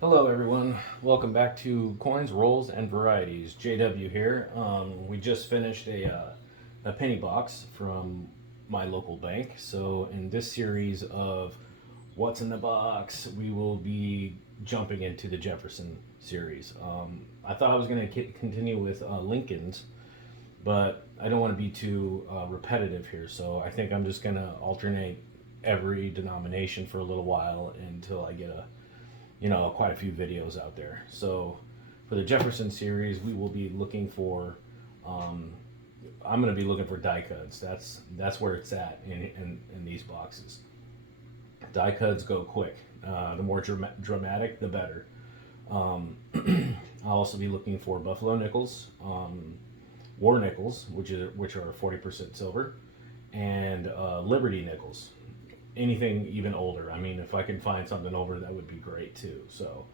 Hello everyone, welcome back to Coins, Rolls, and Varieties. JW here. We just finished a penny box from my local bank. So in this series of What's in the Box, we will be jumping into the Jefferson series. I thought I was going to continue with Lincoln's, but I don't want to be too repetitive here. So I think I'm just going to alternate every denomination for a little while until I get quite a few videos out there. So for the Jefferson series, we will be looking for, I'm going to be looking for die cuts. That's where it's at in these boxes. Die cuts go quick. The more dramatic, the better. I'll also be looking for Buffalo nickels, war nickels, which are 40% silver, and Liberty nickels. Anything even older. I mean, if I can find something older, that would be great too. So,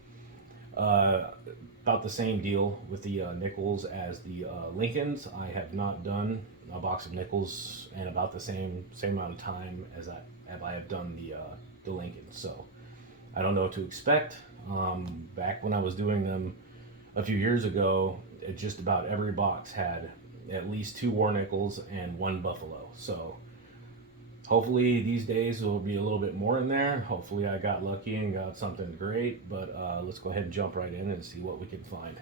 about the same deal with the nickels as the Lincolns. I have not done a box of nickels in about the same amount of time as I have done the Lincolns. So, I don't know what to expect. Back when I was doing them a few years ago, just about every box had at least 2 war nickels and 1 Buffalo. So hopefully these days there will be a little bit more in there. Hopefully I got lucky and got something great, but let's go ahead and jump right in and see what we can find.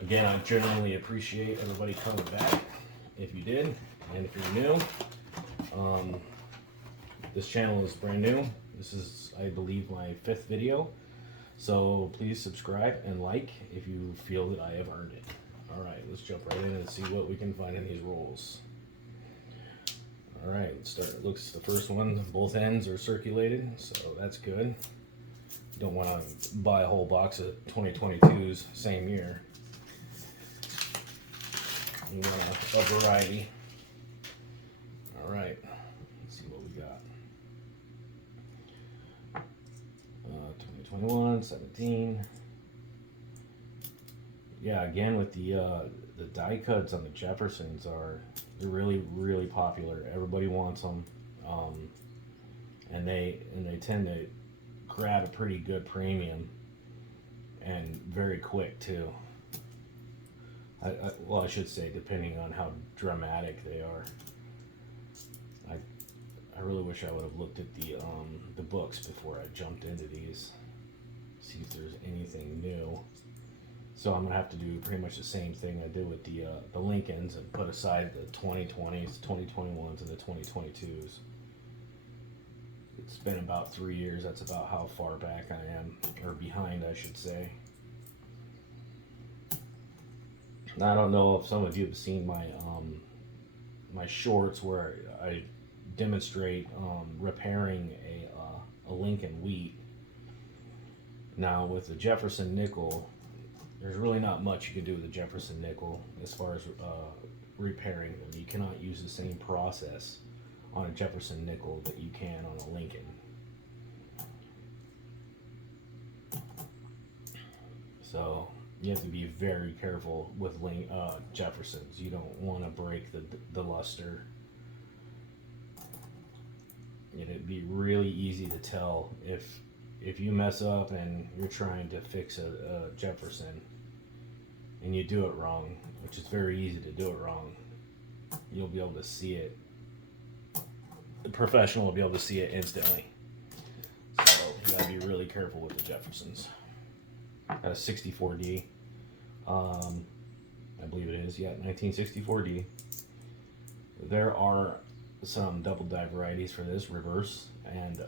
Again, I genuinely appreciate everybody coming back if you did, and if you're new. This channel is brand new. This is, I believe, my 5th video, so please subscribe and like if you feel that I have earned it. Alright, let's jump right in and see what we can find in these rolls. Alright, let's start. It looks, the first one, both ends are circulated, so that's good. You don't want to buy a whole box of 2022s same year. You want a variety. Alright, let's see what we got. 2021, 17. Yeah, again with the die cuts on the Jeffersons they're really popular. Everybody wants them, and they tend to grab a pretty good premium and very quick too. Well, I should say depending on how dramatic they are. I really wish I would have looked at the books before I jumped into these. See if there's anything new. So I'm gonna have to do pretty much the same thing I did with the Lincolns and put aside the 2020s, 2021s, and the 2022s. It's been about 3 years. That's about how far back I am, or behind, I should say. Now, I don't know if some of you have seen my my shorts where I demonstrate repairing a Lincoln wheat. Now with the Jefferson nickel, there's really not much you can do with the Jefferson nickel as far as repairing them. You cannot use the same process on a Jefferson nickel that you can on a Lincoln. So you have to be very careful with Jeffersons. You don't want to break the luster. It'd be really easy to tell if you mess up and you're trying to fix a Jefferson and you do it wrong, which is very easy to do it wrong, you'll be able to see it. The professional will be able to see it instantly. So you gotta be really careful with the Jeffersons. Got a 64D. I believe it is, yeah, 1964D. There are some double die varieties for this, reverse, and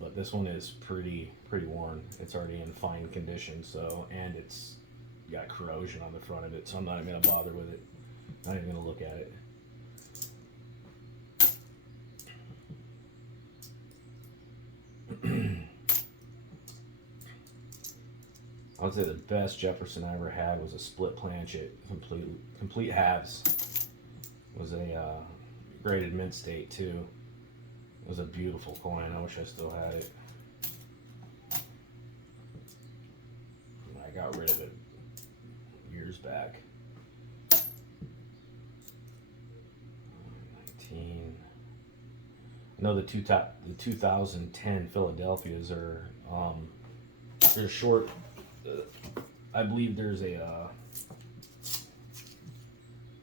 but this one is pretty worn. It's already in fine condition, so, and it's got corrosion on the front of it, so I'm not even gonna bother with it. Not even gonna look at it. I would say the best Jefferson I ever had was a split planchet, complete halves. It was a graded mint state too. It was a beautiful coin. I wish I still had it. I got rid of it years back. 19. I know the 2010 Philadelphias are they're short. I believe there's a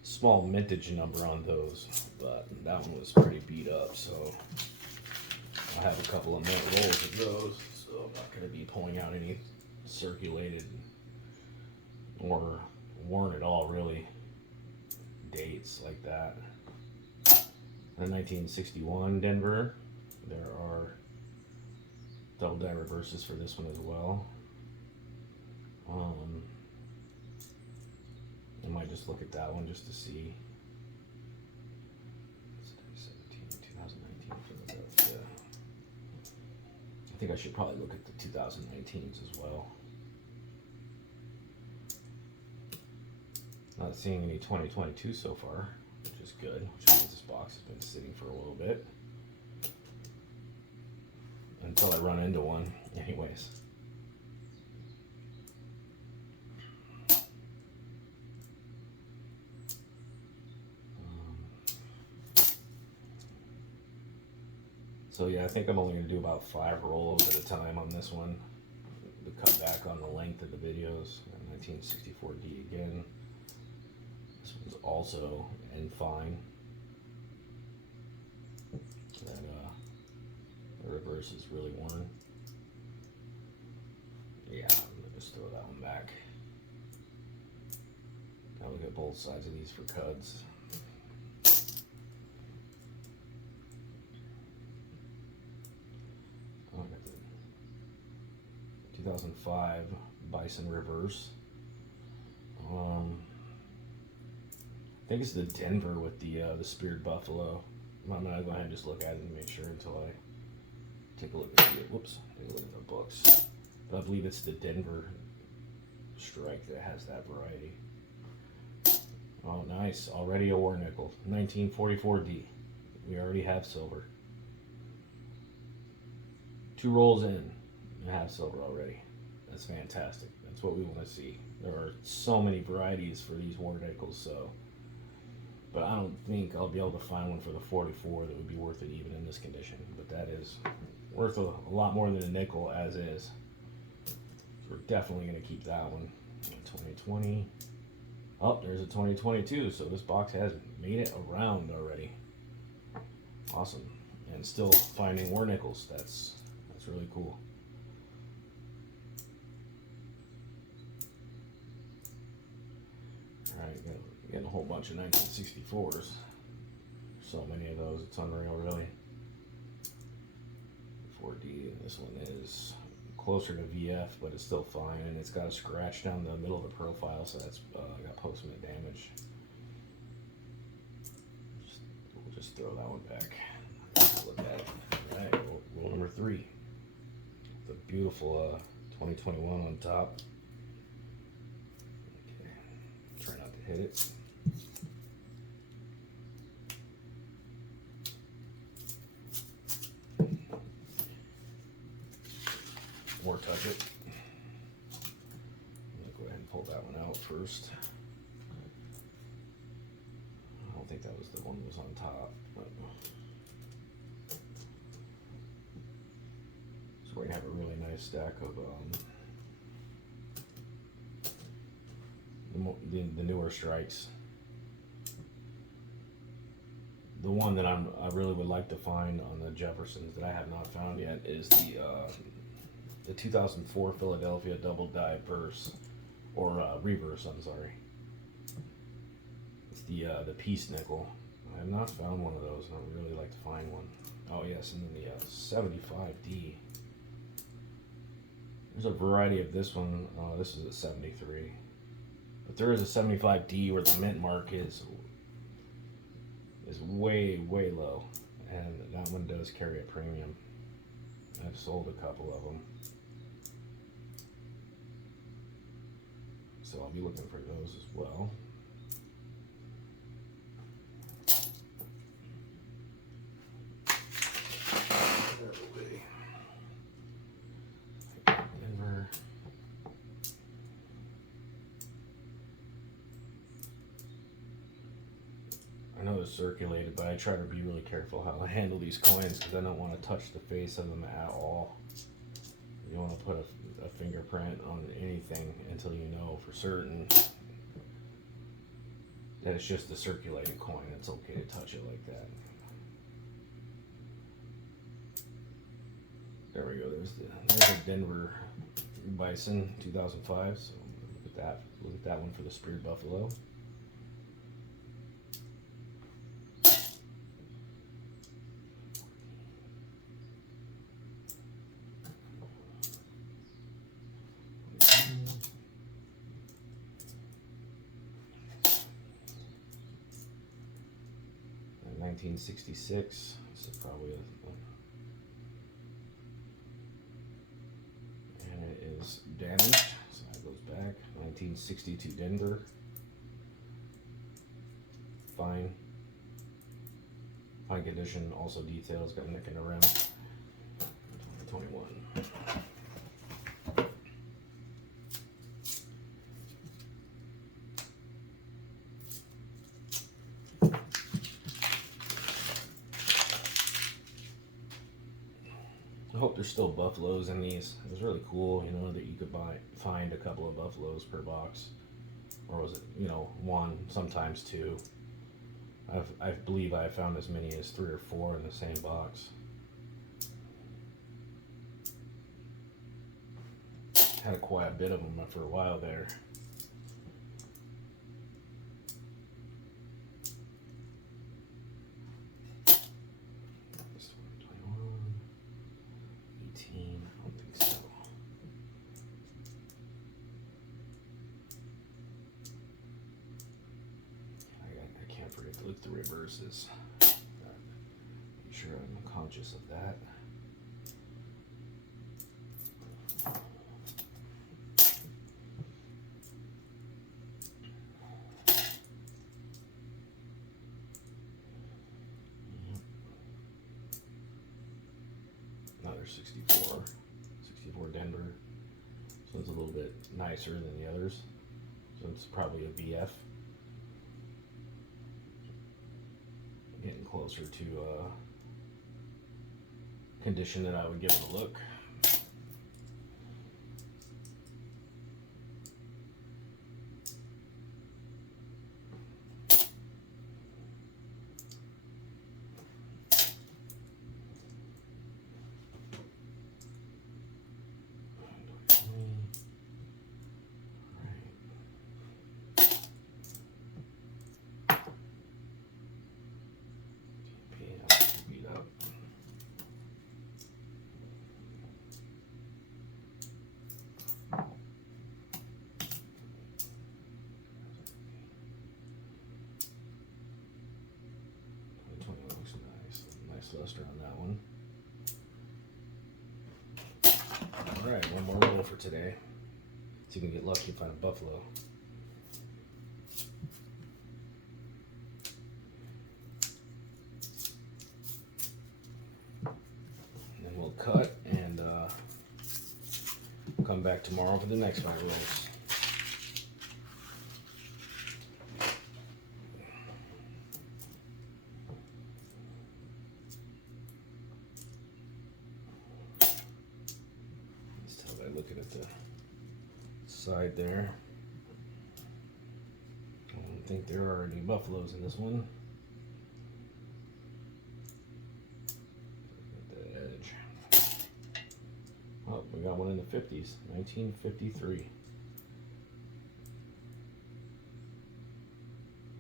small mintage number on those, but that one was pretty beat up. So I have a couple of mint rolls of those, so I'm not going to be pulling out any circulated or worn at all, really, dates like that. In 1961 Denver, there are double die reverses for this one as well. I might just look at that one just to see. 2019 Philadelphia. I think I should probably look at the 2019s as well. Not seeing any 2022 so far, which is good, which means this box has been sitting for a little bit. Until I run into one, anyways. So yeah, I think I'm only going to do about 5 rolls at a time on this one to cut back on the length of the videos. 1964D again. This one's also in fine. That the reverse is really worn. Yeah, I'm gonna just throw that one back. Now look at both sides of these for cuds. Oh, I got the 2005 Bison reverse. I think it's the Denver with the speared buffalo. I'm gonna go ahead and just look at it and make sure until I take a look at the take a look at the books. But I believe it's the Denver strike that has that variety. Oh, nice! Already a war nickel, 1944D. We already have silver. 2 rolls in and have silver already. That's fantastic. That's what we want to see. There are so many varieties for these war nickels, so. But I don't think I'll be able to find one for the 44 that would be worth it even in this condition. But that is worth a lot more than a nickel as is. So we're definitely going to keep that one. 2020. Oh, there's a 2022. So this box has made it around already. Awesome. And still finding war nickels. That's really cool. Alright, getting a whole bunch of 1964s. So many of those, it's unreal, really. 4D, and this one is closer to VF, but it's still fine, and it's got a scratch down the middle of the profile, so that's got post-mint damage. We'll just throw that one back. Look at it. Alright, roll number 3. The beautiful 2021 on top. Okay. Try not to hit it. Or touch it. I'm gonna go ahead and pull that one out first. I don't think that was the one that was on top. But. So we're gonna have a really nice stack of the newer strikes. The one that I really would like to find on the Jeffersons that I have not found yet is the 2004 Philadelphia double die verse, or reverse. I'm sorry. It's the piece nickel. I have not found one of those, and I would really like to find one. Oh yes, and then the 75D. There's a variety of this one. This is a 73, but there is a 75D where the mint mark is way low, and that one does carry a premium. I've sold a couple of them, so I'll be looking for those as well. Denver. I know was circulated, but I try to be really careful how I handle these coins because I don't want to touch the face of them at all. You don't want to put a fingerprint on anything until you know for certain that it's just a circulating coin. It's okay to touch it like that. There we go. There's a Denver Bison 2005. So look at that. Look at that one for the Speared Buffalo. And 1966. This is probably damaged, so that goes back. 1962 Denver. Fine condition, also details, got a nick in the rim. 2021. I hope there's still buffaloes in these. It was really cool, you know, that you could find a couple of buffaloes per box, or was it, you know, one, sometimes two. I believe I found as many as 3 or 4 in the same box. Had quite a bit of them for a while there. Look at the reverses. Make sure I'm conscious of that. Another 64 Denver. So it's a little bit nicer than the others. So it's probably a VF. Getting closer to condition that I would give it a look. Luster on that one. Alright, one more roll for today. See if you can get lucky and find a buffalo. And then we'll cut and come back tomorrow for the next 5 rolls. Looking at the side there, I don't think there are any buffaloes in this one. At the edge. Oh, we got one in the 50s, 1953.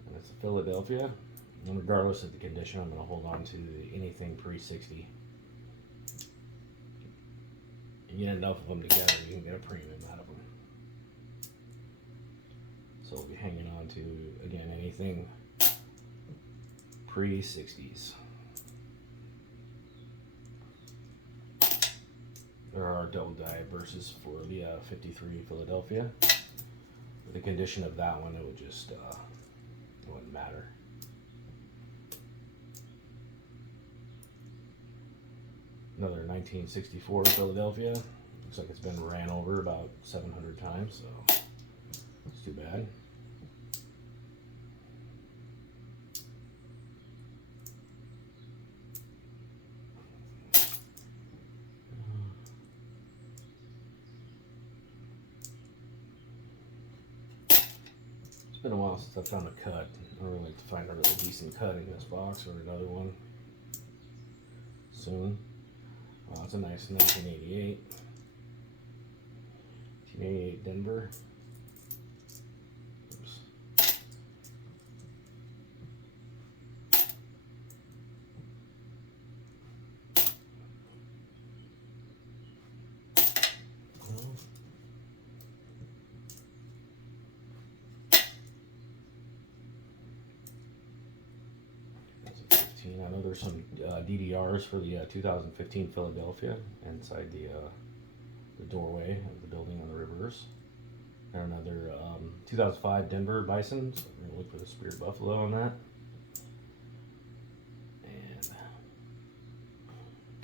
And it's a Philadelphia. And regardless of the condition, I'm going to hold on to anything pre-60. You get enough of them together, you can get a premium out of them. So we'll be hanging on to, again, anything pre-60s. There are double die versus for the 53 Philadelphia. With the condition of that one, it would just, it wouldn't matter. Another 1964 Philadelphia. Looks like it's been ran over about 700 times, so it's too bad. been a while since I found a cut. I would like to find a really decent cut in this box or another one soon. It's a nice 1988 Denver. Oops. I know there's some DDRs for the 2015 Philadelphia inside the doorway of the building on the reverse. And another 2005 Denver Bison. So we're gonna look for the Speared Buffalo on that. And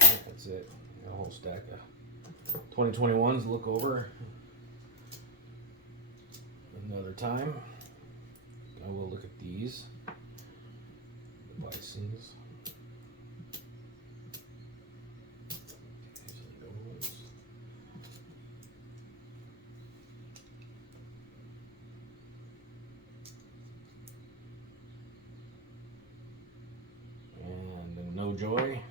yeah, that's it. Got a whole stack of 2021s to look over another time. I will look at these. Bisons. And no joy.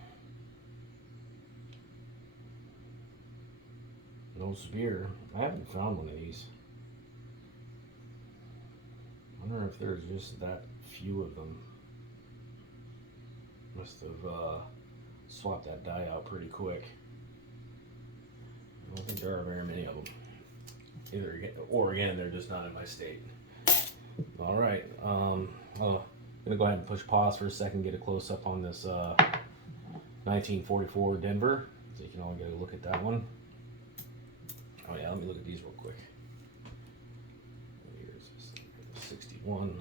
No spear. I haven't found one of these. I wonder if there's just that few of them. Must have swapped that die out pretty quick. I don't think there are very many of them. Or again, they're just not in my state. All right, I'm gonna go ahead and push pause for a second, get a close up on this 1944 Denver, so you can all get a look at that one. Oh yeah, let me look at these real quick. Here's 61.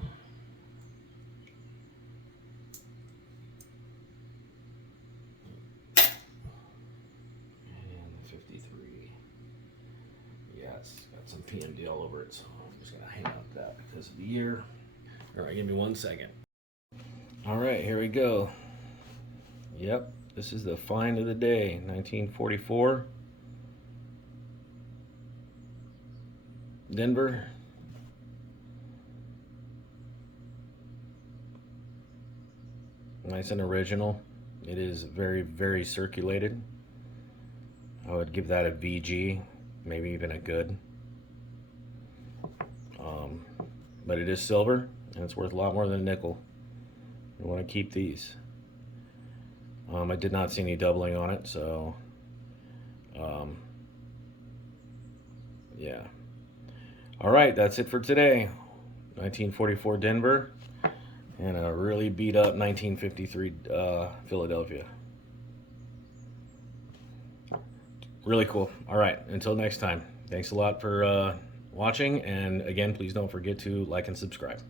Some PMD all over it, so I'm just gonna hang out that because of the year. All right, give me 1 second. All right, here we go. Yep, this is the find of the day, 1944 Denver. Nice and original. It is very, very circulated. I would give that a VG, maybe even a good. But it is silver, and it's worth a lot more than a nickel. You want to keep these. I did not see any doubling on it, so yeah. All right, that's it for today. 1944 Denver and a really beat up 1953 Philadelphia. Really cool. All right, until next time. Thanks a lot for watching, and again, please don't forget to like and subscribe.